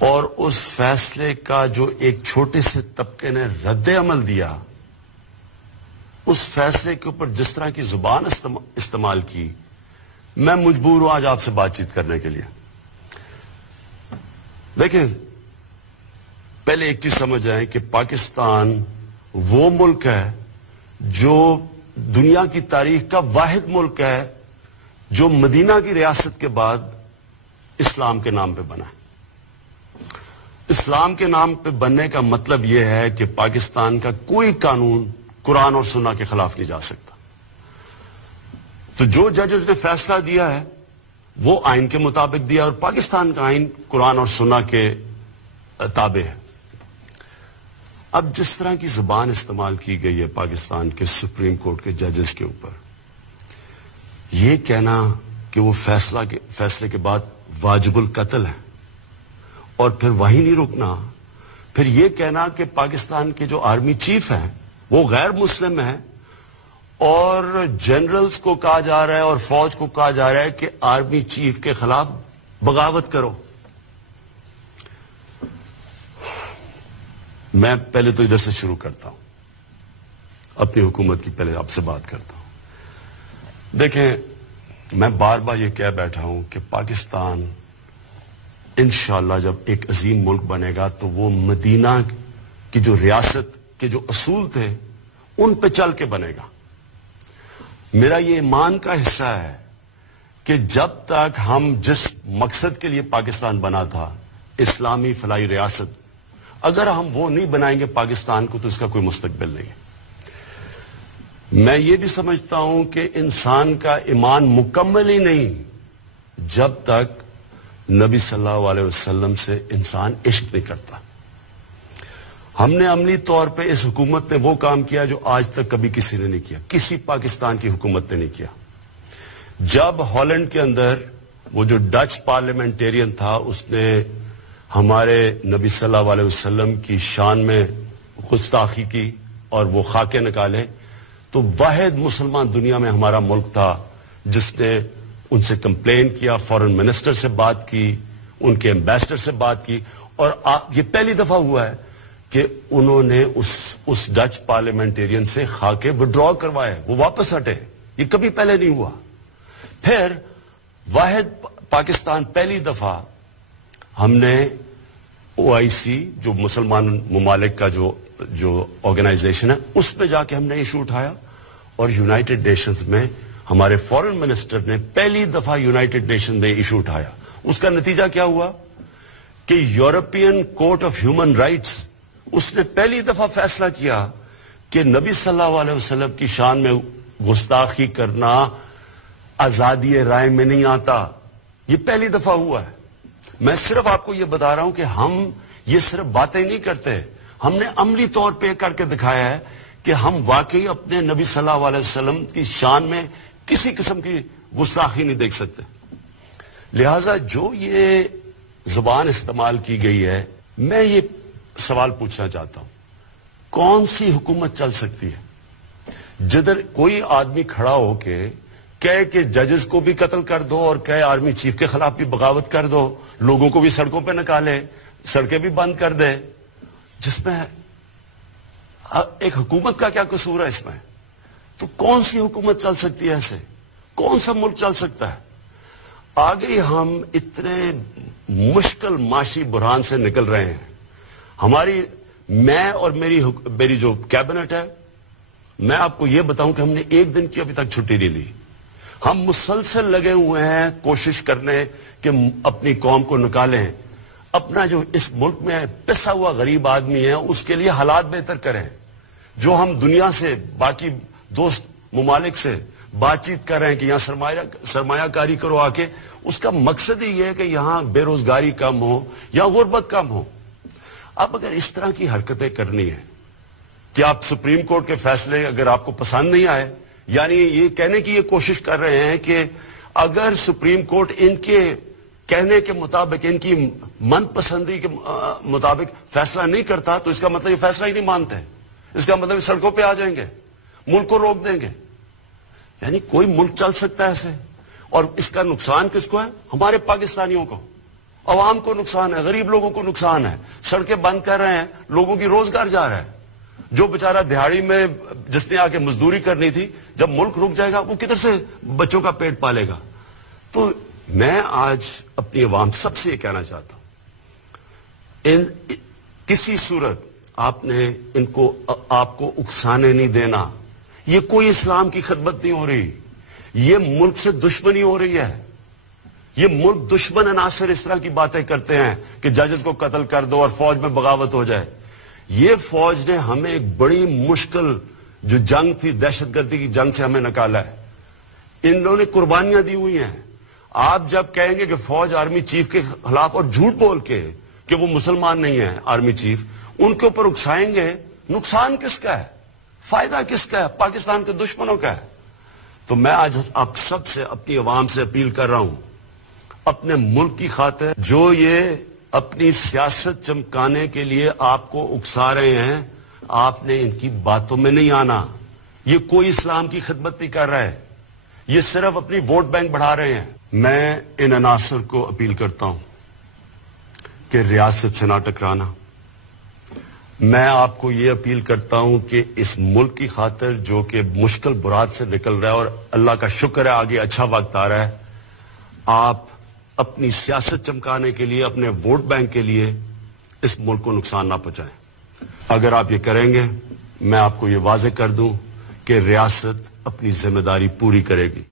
اور اس فیصلے کا جو ایک چھوٹے سے طبقے نے رد عمل دیا، اس فیصلے کے اوپر جس طرح کی زبان استعمال کی، میں مجبور ہوں آج آپ سے بات چیت کرنے کے لیے۔ دیکھیں، پہلے ایک چیز سمجھ آئے کہ پاکستان وہ ملک ہے جو دنیا کی تاریخ کا واحد ملک ہے جو مدینہ کی ریاست کے بعد اسلام کے نام پہ بنا ہے۔ اسلام کے نام پہ بننے کا مطلب یہ ہے کہ پاکستان کا کوئی قانون قرآن اور سنہ کے خلاف نہیں جا سکتا۔ تو جو ججز نے فیصلہ دیا ہے وہ آئین کے مطابق دیا، اور پاکستان کا آئین قرآن اور سنہ کے تابع ہے۔ اب جس طرح کی زبان استعمال کی گئی ہے پاکستان کے سپریم کورٹ کے ججز کے اوپر، یہ کہنا کہ وہ فیصلے کے بعد واجب القتل ہے، اور پھر وہی نہیں رکنا، پھر یہ کہنا کہ پاکستان کے جو آرمی چیف ہیں وہ غیر مسلم ہیں، اور جنرلز کو کہا جا رہا ہے اور فوج کو کہا جا رہا ہے کہ آرمی چیف کے خلاف بغاوت کرو۔ میں پہلے تو ادھر سے شروع کرتا ہوں، اپنی حکومت کی پہلے آپ سے بات کرتا ہوں۔ دیکھیں، میں بار بار یہ کہہ بیٹھا ہوں کہ پاکستان انشاءاللہ جب ایک عظیم ملک بنے گا تو وہ مدینہ کی جو ریاست کے جو اصول تھے ان پہ چل کے بنے گا۔ میرا یہ ایمان کا حصہ ہے کہ جب تک ہم جس مقصد کے لیے پاکستان بنا تھا، اسلامی فلاحی ریاست، اگر ہم وہ نہیں بنائیں گے پاکستان کو تو اس کا کوئی مستقبل نہیں ہے۔ میں یہ بھی سمجھتا ہوں کہ انسان کا ایمان مکمل ہی نہیں جب تک نبی صلی اللہ علیہ وسلم سے انسان عشق نہیں کرتا۔ ہم نے عملی طور پہ اس حکومت نے وہ کام کیا جو آج تک کبھی کسی نے نہیں کیا، کسی پاکستان کی حکومت نے نہیں کیا۔ جب ہالینڈ کے اندر وہ جو ڈچ پارلیمنٹیرین تھا، اس نے ہمارے نبی صلی اللہ علیہ وسلم کی شان میں گستاخی کی اور وہ خاکے نکالے، تو واحد مسلمان دنیا میں ہمارا ملک تھا جس نے ان سے کمپلین کیا، فورن منسٹر سے بات کی، ان کے ایمبیسڈر سے بات کی، اور یہ پہلی دفعہ ہوا ہے کہ انہوں نے اس ڈچ پارلیمنٹیرین سے خاکے وڈرا کروائے، وہ واپس ہٹے۔ یہ کبھی پہلے نہیں ہوا۔ پھر واحد پاکستان پہلی دفعہ ہم نے OIC جو مسلمان ممالک کا جو آرگنائزیشن ہے، اس میں جا کے ہم نے ایشو اٹھایا، اور یونائٹڈ نیشنز میں ہمارے فورن منسٹر نے پہلی دفعہ یونائٹڈ نیشن نے ایشو اٹھایا۔ اس کا نتیجہ کیا ہوا کہ European court of human rights اس نے پہلی دفعہ فیصلہ کیا کہ نبی صلی اللہ علیہ وسلم کی شان میں گستاخی کرنا آزادی رائے میں نہیں آتا۔ یہ پہلی دفعہ ہوا ہے۔ میں صرف آپ کو یہ بتا رہا ہوں کہ ہم یہ صرف باتیں نہیں کرتے، ہم نے عملی طور پہ کر کے دکھایا ہے کہ ہم واقعی اپنے نبی صلی اللہ علیہ وسلم کی شان میں کسی قسم کی گستاخی نہیں دیکھ سکتے۔ لہٰذا جو یہ زبان استعمال کی گئی ہے، میں یہ سوال پوچھنا چاہتا ہوں، کون سی حکومت چل سکتی ہے جدھر کوئی آدمی کھڑا ہو کے کہے کہ ججز کو بھی قتل کر دو اور کہے آرمی چیف کے خلاف بھی بغاوت کر دو، لوگوں کو بھی سڑکوں پہ نکالے، سڑکیں بھی بند کر دے، جس میں ایک حکومت کا کیا قصور ہے اس میں؟ تو کون سی حکومت چل سکتی ہے ایسے؟ کون سا ملک چل سکتا ہے؟ آگے ہم اتنے مشکل معاشی بحران سے نکل رہے ہیں۔ میں اور میری جو کیبنٹ ہے، میں آپ کو یہ بتاؤں کہ ہم نے ایک دن کی ابھی تک چھٹی نہیں لی۔ ہم مسلسل لگے ہوئے ہیں کوشش کرنے کہ اپنی قوم کو نکالیں، اپنا جو اس ملک میں پسا ہوا غریب آدمی ہے اس کے لیے حالات بہتر کریں۔ جو ہم دنیا سے، باقی دوست ممالک سے بات چیت کر رہے ہیں کہ یہاں سرمایہ کاری کرو آ کے، اس کا مقصد ہی یہ ہے کہ یہاں بے روزگاری کم ہو یا غربت کم ہو۔ اب اگر اس طرح کی حرکتیں کرنی ہیں کہ آپ سپریم کورٹ کے فیصلے اگر آپ کو پسند نہیں آئے، یعنی یہ کہنے کی یہ کوشش کر رہے ہیں کہ اگر سپریم کورٹ ان کے کہنے کے مطابق، ان کی من پسندی کے مطابق فیصلہ نہیں کرتا تو اس کا مطلب یہ فیصلہ ہی نہیں مانتے، اس کا مطلب سڑکوں پہ آ جائیں گے، ملک کو روک دیں گے۔ یعنی کوئی ملک چل سکتا ہے ایسے؟ اور اس کا نقصان کس کو ہے؟ ہمارے پاکستانیوں کو، عوام کو نقصان ہے، غریب لوگوں کو نقصان ہے. سڑکیں بند کر رہے ہیں، لوگوں کی روزگار جا رہا ہے. جو بیچارہ دہاڑی میں جس نے آ کے مزدوری کرنی تھی، جب ملک رک جائے گا وہ کدھر سے بچوں کا پیٹ پالے گا؟ تو میں آج اپنی عوام سب سے یہ کہنا چاہتا ہوں، کسی صورت آپ نے آپ کو اکسانے نہیں دینا. یہ کوئی اسلام کی خدمت نہیں ہو رہی، یہ ملک سے دشمنی ہو رہی ہے. یہ ملک دشمن عناصر اس طرح کی باتیں کرتے ہیں کہ ججز کو قتل کر دو اور فوج میں بغاوت ہو جائے. یہ فوج نے ہمیں ایک بڑی مشکل جو جنگ تھی، دہشت گردی کی جنگ سے ہمیں نکالا ہے. ان لوگوں نے قربانیاں دی ہوئی ہیں. آپ جب کہیں گے کہ فوج آرمی چیف کے خلاف، اور جھوٹ بول کے کہ وہ مسلمان نہیں ہیں آرمی چیف، ان کے اوپر اکسائیں گے، نقصان کس کا ہے؟ فائدہ کس کا ہے؟ پاکستان کے دشمنوں کا ہے. تو میں آج آپ سب سے، اپنی عوام سے اپیل کر رہا ہوں، اپنے ملک کی خاطر جو یہ اپنی سیاست چمکانے کے لیے آپ کو اکسا رہے ہیں، آپ نے ان کی باتوں میں نہیں آنا. یہ کوئی اسلام کی خدمت نہیں کر رہا ہے، یہ صرف اپنی ووٹ بینک بڑھا رہے ہیں. میں ان عناصر کو اپیل کرتا ہوں کہ ریاست سے نہ ٹکرانا. میں آپ کو یہ اپیل کرتا ہوں کہ اس ملک کی خاطر جو کہ مشکل برات سے نکل رہا ہے، اور اللہ کا شکر ہے آگے اچھا وقت آ رہا ہے، آپ اپنی سیاست چمکانے کے لیے، اپنے ووٹ بینک کے لیے اس ملک کو نقصان نہ پہنچائیں. اگر آپ یہ کریں گے، میں آپ کو یہ واضح کر دوں کہ ریاست اپنی ذمہ داری پوری کرے گی.